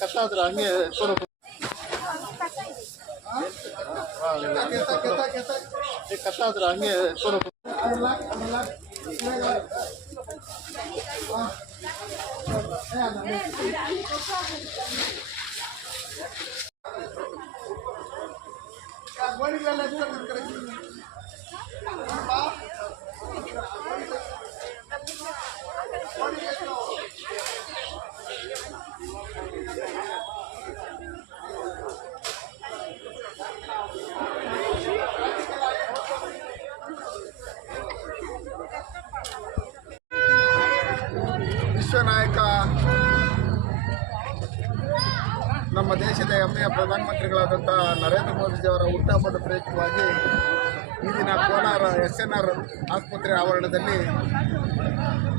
ಕಷ್ಟ ಆದ್ರೆ ಹಂಗೆ ಕಷ್ಟ ಆದ್ರೆ ಹಂಗೆ ವಿಶ್ವನಾಯಕ ನಮ್ಮ ದೇಶದ ಹೆಮ್ಮೆಯ ಪ್ರಧಾನಮಂತ್ರಿಗಳಾದಂಥ ನರೇಂದ್ರ ಮೋದಿಜಿಯವರ ಹುಟ್ಟುಹಬ್ಬದ ಪ್ರಯುಕ್ತವಾಗಿ ಈ ದಿನ ಕೋಲಾರ SNR ಆಸ್ಪತ್ರೆ ಆವರಣದಲ್ಲಿ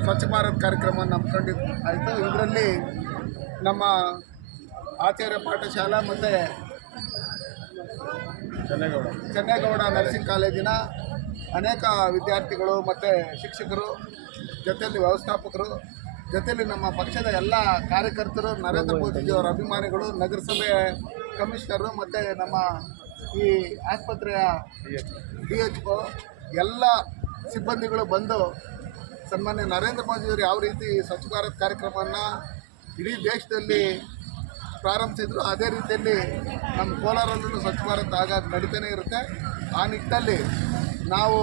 ಸ್ವಚ್ಛ ಭಾರತ್ ಕಾರ್ಯಕ್ರಮವನ್ನು ಹಮ್ಮಿಕೊಂಡಿದ್ದಾಯಿತು. ಇದರಲ್ಲಿ ನಮ್ಮ ಆಚಾರ್ಯ ಪಾಠಶಾಲಾ ಮತ್ತು ಚೆನ್ನೇಗೌಡ ನರ್ಸಿಂಗ್ ಕಾಲೇಜಿನ ಅನೇಕ ವಿದ್ಯಾರ್ಥಿಗಳು ಮತ್ತು ಶಿಕ್ಷಕರು, ಜೊತೆಯಲ್ಲಿ ವ್ಯವಸ್ಥಾಪಕರು, ಜೊತೆಯಲ್ಲಿ ನಮ್ಮ ಪಕ್ಷದ ಎಲ್ಲ ಕಾರ್ಯಕರ್ತರು, ನರೇಂದ್ರ ಮೋದಿಜಿಯವರ ಅಭಿಮಾನಿಗಳು, ನಗರಸಭೆ ಕಮಿಷನರು ಮತ್ತು ನಮ್ಮ ಈ ಆಸ್ಪತ್ರೆಯ DHO ಎಲ್ಲ ಸಿಬ್ಬಂದಿಗಳು ಬಂದು ಸನ್ಮಾನ್ಯ ನರೇಂದ್ರ ಮೋದಿಯವರು ಯಾವ ರೀತಿ ಸ್ವಚ್ಛ ಭಾರತ್ ಕಾರ್ಯಕ್ರಮವನ್ನು ಇಡೀ ದೇಶದಲ್ಲಿ ಪ್ರಾರಂಭಿಸಿದ್ರು, ಅದೇ ರೀತಿಯಲ್ಲಿ ನಮ್ಮ ಕೋಲಾರಲ್ಲೂ ಸ್ವಚ್ಛ ಭಾರತ್ ಆಗಾಗ ನಡೀತಾನೆ ಇರುತ್ತೆ. ಆ ನಿಟ್ಟಿನಲ್ಲಿ ನಾವು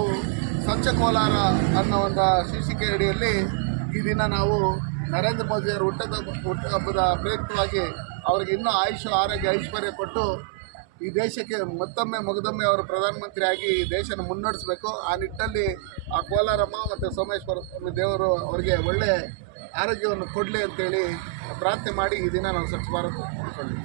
ಸ್ವಚ್ಛ ಕೋಲಾರ ಅನ್ನೋ ಒಂದು ಶೀರ್ಷಿಕೆ ಅಡಿಯಲ್ಲಿ ಈ ದಿನ ನಾವು ನರೇಂದ್ರ ಮೋದಿಯವರ ಹುಟ್ಟುಹಬ್ಬದ ಪ್ರಯುಕ್ತವಾಗಿ ಅವರಿಗೆ ಇನ್ನೂ ಆಯುಷ್ ಆರೋಗ್ಯ ಐಶ್ವರ್ಯ ಕೊಟ್ಟು ಈ ದೇಶಕ್ಕೆ ಮತ್ತೊಮ್ಮೆ ಮಗದೊಮ್ಮೆ ಅವರು ಪ್ರಧಾನಮಂತ್ರಿಯಾಗಿ ಈ ದೇಶನ ಮುನ್ನಡೆಸಬೇಕು. ಆ ನಿಟ್ಟಿನಲ್ಲಿ ಆ ಕೋಲಾರಮ್ಮ ಮತ್ತು ಸೋಮೇಶ್ವರ ಸ್ವಾಮಿ ದೇವರು ಅವರಿಗೆ ಒಳ್ಳೆಯ ಆರೋಗ್ಯವನ್ನು ಕೊಡಲಿ ಅಂತೇಳಿ ಪ್ರಾರ್ಥನೆ ಮಾಡಿ ಈ ದಿನ ನಾವು ಸ್ವಚ್ಛ ಭಾರತ್ ಮಾಡಿಕೊಂಡಿದ್ದೀವಿ.